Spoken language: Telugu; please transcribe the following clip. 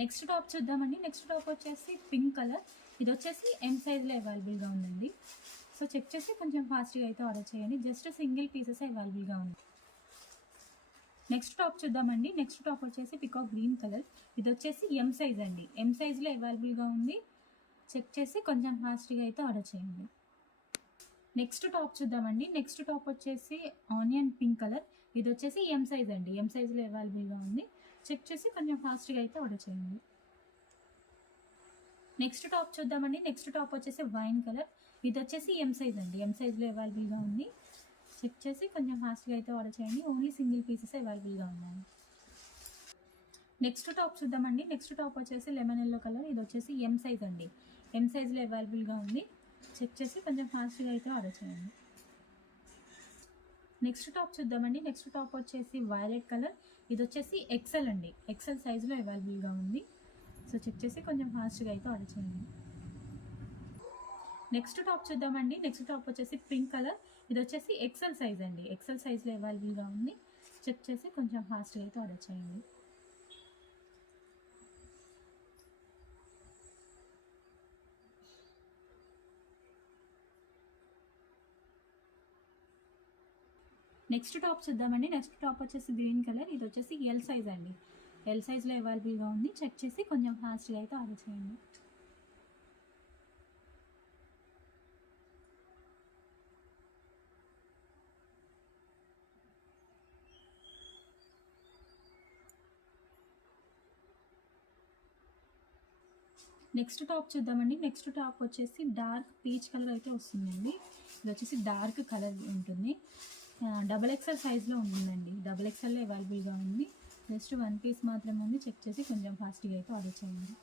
నెక్స్ట్ టాప్ చూద్దామండి. నెక్స్ట్ టాప్ వచ్చేసి పింక్ కలర్. ఇది వచ్చేసి ఎం సైజ్లో అవైలబుల్గా ఉందండి. సో చెక్ చేసి కొంచెం ఫాస్ట్గా అయితే ఆర్డర్ చేయండి. జస్ట్ సింగిల్ పీసెస్ అవైలబుల్గా ఉంది. నెక్స్ట్ టాప్ చూద్దామండి. నెక్స్ట్ టాప్ వచ్చేసి పికాక్ గ్రీన్ కలర్. ఇది వచ్చేసి ఎం సైజ్ అండి. ఎం సైజ్లో అవైలబుల్గా ఉంది. చెక్ చేసి కొంచెం ఫాస్ట్గా అయితే ఆర్డర్ చేయండి. నెక్స్ట్ టాప్ చూద్దామండి. నెక్స్ట్ టాప్ వచ్చేసి ఆనియన్ పింక్ కలర్. ఇది వచ్చేసి ఎం సైజ్ అండి. ఎం సైజ్లో అవైలబుల్గా ఉంది. చెక్ చేసి కొంచెం ఫాస్ట్గా అయితే ఆర్డర్ చేయండి. నెక్స్ట్ టాప్ చూద్దామండి. నెక్స్ట్ టాప్ వచ్చేసి వైన్ కలర్. ఇది వచ్చేసి ఎం సైజ్ అండి. ఎం సైజ్లో అవైలబుల్గా ఉంది. చెక్ చేసి కొంచెం ఫాస్ట్గా అయితే ఆర్డర్ చేయండి. ఓన్లీ సింగిల్ పీసెస్ అవైలబుల్గా ఉన్నాయి. నెక్స్ట్ టాప్ చూద్దామండి. నెక్స్ట్ టాప్ వచ్చేసి లెమన్ ఎల్లో కలర్. ఇది వచ్చేసి ఎం సైజ్ అండి. ఎం సైజ్లో అవైలబుల్గా ఉంది. చెక్ చేసి కొంచెం ఫాస్ట్గా అయితే ఆర్డర్ చేయండి. నెక్స్ట్ టాప్ చూద్దామండి. నెక్స్ట్ టాప్ వచ్చేసి వైలెట్ కలర్. ఇది వచ్చేసి ఎక్సెల్ అండి. ఎక్సెల్ సైజులో అవైలబుల్గా ఉంది. సో చెక్ చేసి కొంచెం ఫాస్ట్గా అయితే ఆర్డర్ చేయండి. నెక్స్ట్ టాప్ చూద్దామండి. నెక్స్ట్ టాప్ వచ్చేసి పింక్ కలర్. ఇది వచ్చేసి ఎక్సెల్ సైజ్ అండి. ఎక్సెల్ సైజ్లో అవైలబుల్గా ఉంది. చెక్ చేసి కొంచెం ఫాస్ట్గా అయితే ఆర్డర్ చేయండి. నెక్స్ట్ టాప్ చూద్దామండి. నెక్స్ట్ టాప్ వచ్చేసి గ్రీన్ కలర్. ఇది వచ్చేసి ఎల్ సైజ్ అండి. ఎల్ సైజ్లో అవైలబుల్గా ఉంది. చెక్ చేసి కొంచెం ఫాస్ట్గా అయితే ఆర్డర్ చేయండి. నెక్స్ట్ టాప్ చూద్దామండి. నెక్స్ట్ టాప్ వచ్చేసి డార్క్ పీచ్ కలర్ అయితే వస్తుందండి. ఇది వచ్చేసి డార్క్ కలర్ ఉంటుంది. డబల్ ఎక్స్ఎల్ సైజ్లో ఉంటుందండి. డబల్ ఎక్స్ఎల్లో అవైలబుల్గా ఉంది. జస్ట్ వన్ పీస్ మాత్రమే ఉంది. చెక్ చేసి కొంచెం ఫాస్ట్గా అయితే ఆర్డర్ చేయండి.